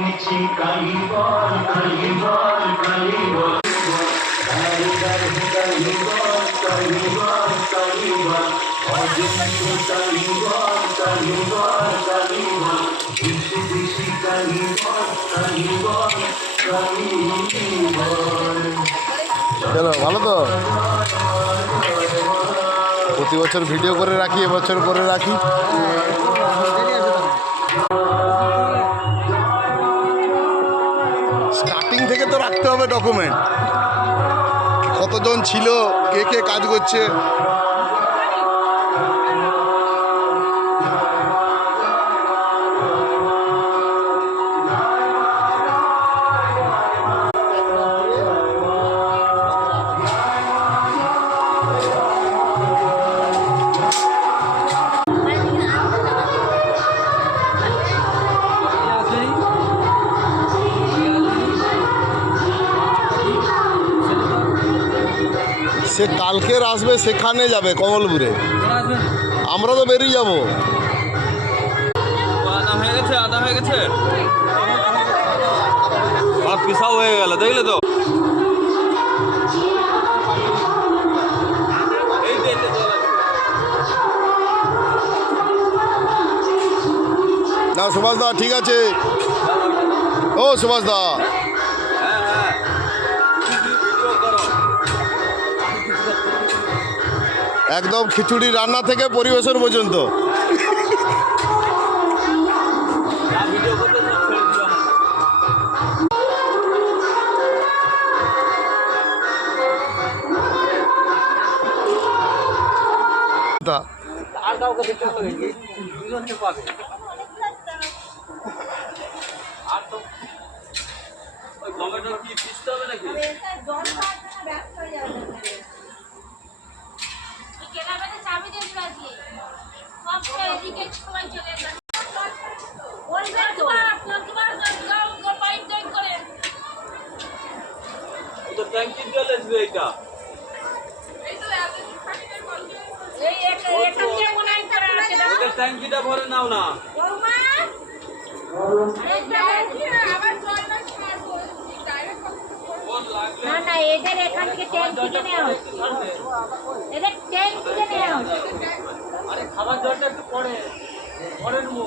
মিছি কালি বল কালি বল কালি বল। কালি বল কালি বল কালি বল কালি বল। কালি বল কালি বল দিশি দিশি কালি বল কালি বল কালি বল। চলো ভালো তো? প্রতি বছর ভিডিও করে রাখি, এবছর করে রাখি। স্টার্টিং থেকে তো রাখতে হবে ডকুমেন্ট কতজন ছিল? কে কে কাজ করছে? সে কালকের আসবে সেখানে যাবে কমলপুরে। আমরা তো বেরিয়ে যাব। হয়ে গেছে আদা হয়ে গেছে আর পিসাও হয়ে গেল দেখলে তো। না সুভাষ দা ঠিক আছে। ও সুভাষ দা। একদম খিচুড়ি রান্না থেকে পরিবেশন পর্যন্ত। যা ভিডিও করতে তো ট্যাঙ্কির জল আসবে এটা ট্যাঙ্কিটা ভরে নাও না। না না এদের এখান থেকে ট্যাঙ্ক নেওয়া হচ্ছে। এদের ট্যাঙ্ক থেকে নেওয়া হচ্ছে। আরে খাবার জলটা একটু পরে পরে নেব